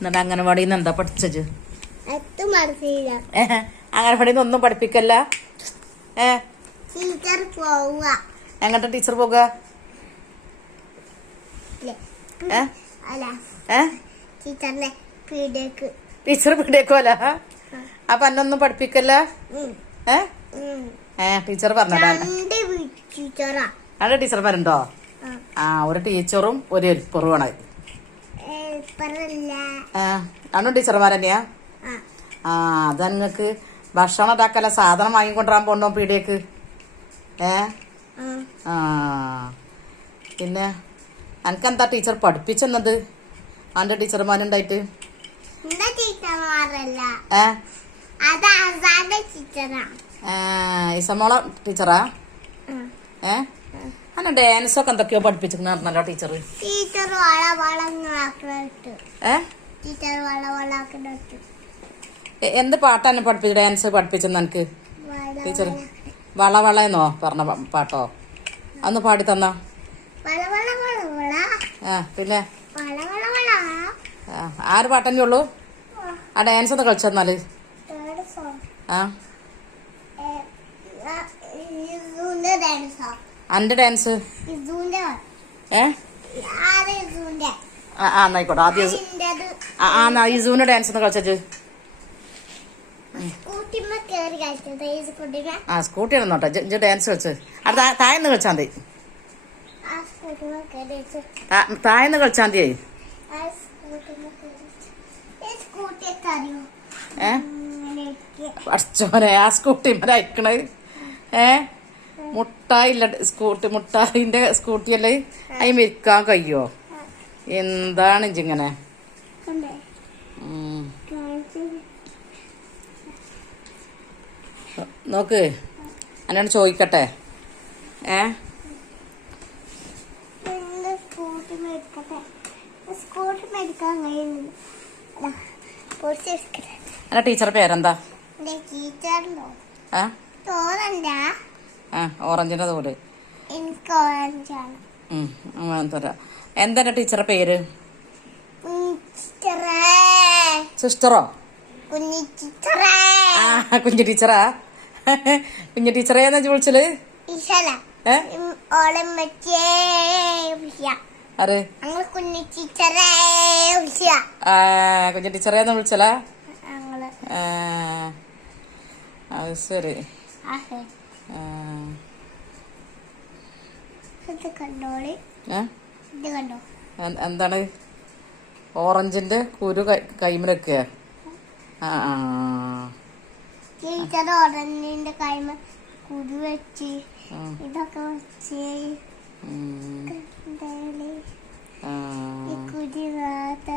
എന്നിട്ട് അംഗനവാടിയിൽ നിന്ന് എന്താ പഠിച്ചത്? അംഗനവാടിയിൽ നിന്ന് ഒന്നും പഠിപ്പിക്കല്ല. എങ്ങോട്ടാ ടീച്ചർ പോക? ടീച്ചർ പീടിയേക്കോല. അപ്പൊ എന്നൊന്നും പഠിപ്പിക്കല്ല. ടീച്ചർ പറഞ്ഞതാ. അവിടെ ടീച്ചർ പറഞ്ഞോ? ഒരു ടീച്ചറും ഒരു ഹെൽപ്പറുമാണ്. രണ്ടും ടീച്ചർമാർ തന്നെയാ? അതാ നിങ്ങക്ക് ഭക്ഷണം ഉണ്ടാക്കല സാധനം വാങ്ങിക്കൊണ്ടിരാൻ പോണ്ടോ പീടിയേക്ക്? പിന്നെ എനിക്കെന്താ ടീച്ചർ പഠിപ്പിച്ചെന്നത്? അന്റെ ടീച്ചർമാരുണ്ടായിട്ട് ഇസമോള ടീച്ചറാ? അന്നെ ഡാൻസ് ഒക്കെ എന്തൊക്കെയോ പഠിപ്പിച്ചിട്ടുണ്ടല്ലോ ടീച്ചർ. എന്ത് പാട്ടാണ് പഠിപ്പിച്ചു? ഡാൻസ് പഠിപ്പിച്ചെന്ന് എനിക്ക് ടീച്ചർ? വളവളയെന്നോ പറഞ്ഞ പാട്ടോ? അന്ന് പാടി തന്നാ. പിന്നെ ആര് പാട്ടന്നെ ഉള്ളൂ? ആ ഡാൻസ് ഒന്ന് കളിച്ചു തന്നാല്. അന്റെ ഡാൻസ് എന്നായിക്കോട്ടെ. ആദ്യം ഇസൂന്റെ ഡാൻസ് ഒന്ന് കളിച്ചു. സ്കൂട്ടി ആണെന്നോട്ടെ. ഇജ്ജ് ഡാൻസ് കളിച്ച് അവിടെ താഴെന്ന് കളിച്ചാൽ മതി. താഴെന്ന് കളിച്ചാൽ മതിയേ. അടിച്ചോനെ ആ സ്കൂട്ടി അയക്കണേ. മുട്ടായില്ല സ്കൂട്ടി, മുട്ടായിന്റെ സ്കൂട്ടിയല്ലേ അതിൽ മിരിക്കാൻ കഴിയോ? എന്താണ് ഇങ്ങനെ? നോക്ക്, എന്നോട് ചോദിക്കട്ടെ. അല്ല ടീച്ചറുടെ പേരെന്താ? ഓറഞ്ചിന്റെ തോല്. എന്താ ടീച്ചറുടെ പേര്? സിസ്റ്ററോ? കുഞ്ഞു ടീച്ചറാ? കുഞ്ഞു ടീച്ചറേന്നാ വിളിച്ചല്? കുഞ്ഞു ടീച്ചറേന്ന് വിളിച്ചലാ? അത് ശരി. എന്താണ് ഓറഞ്ചിന്റെ കുരു കൈമലൊക്കെ? ഓറഞ്ചിന്റെ കൈമ കുരു വെച്ച് ഇതൊക്കെ വെച്ച്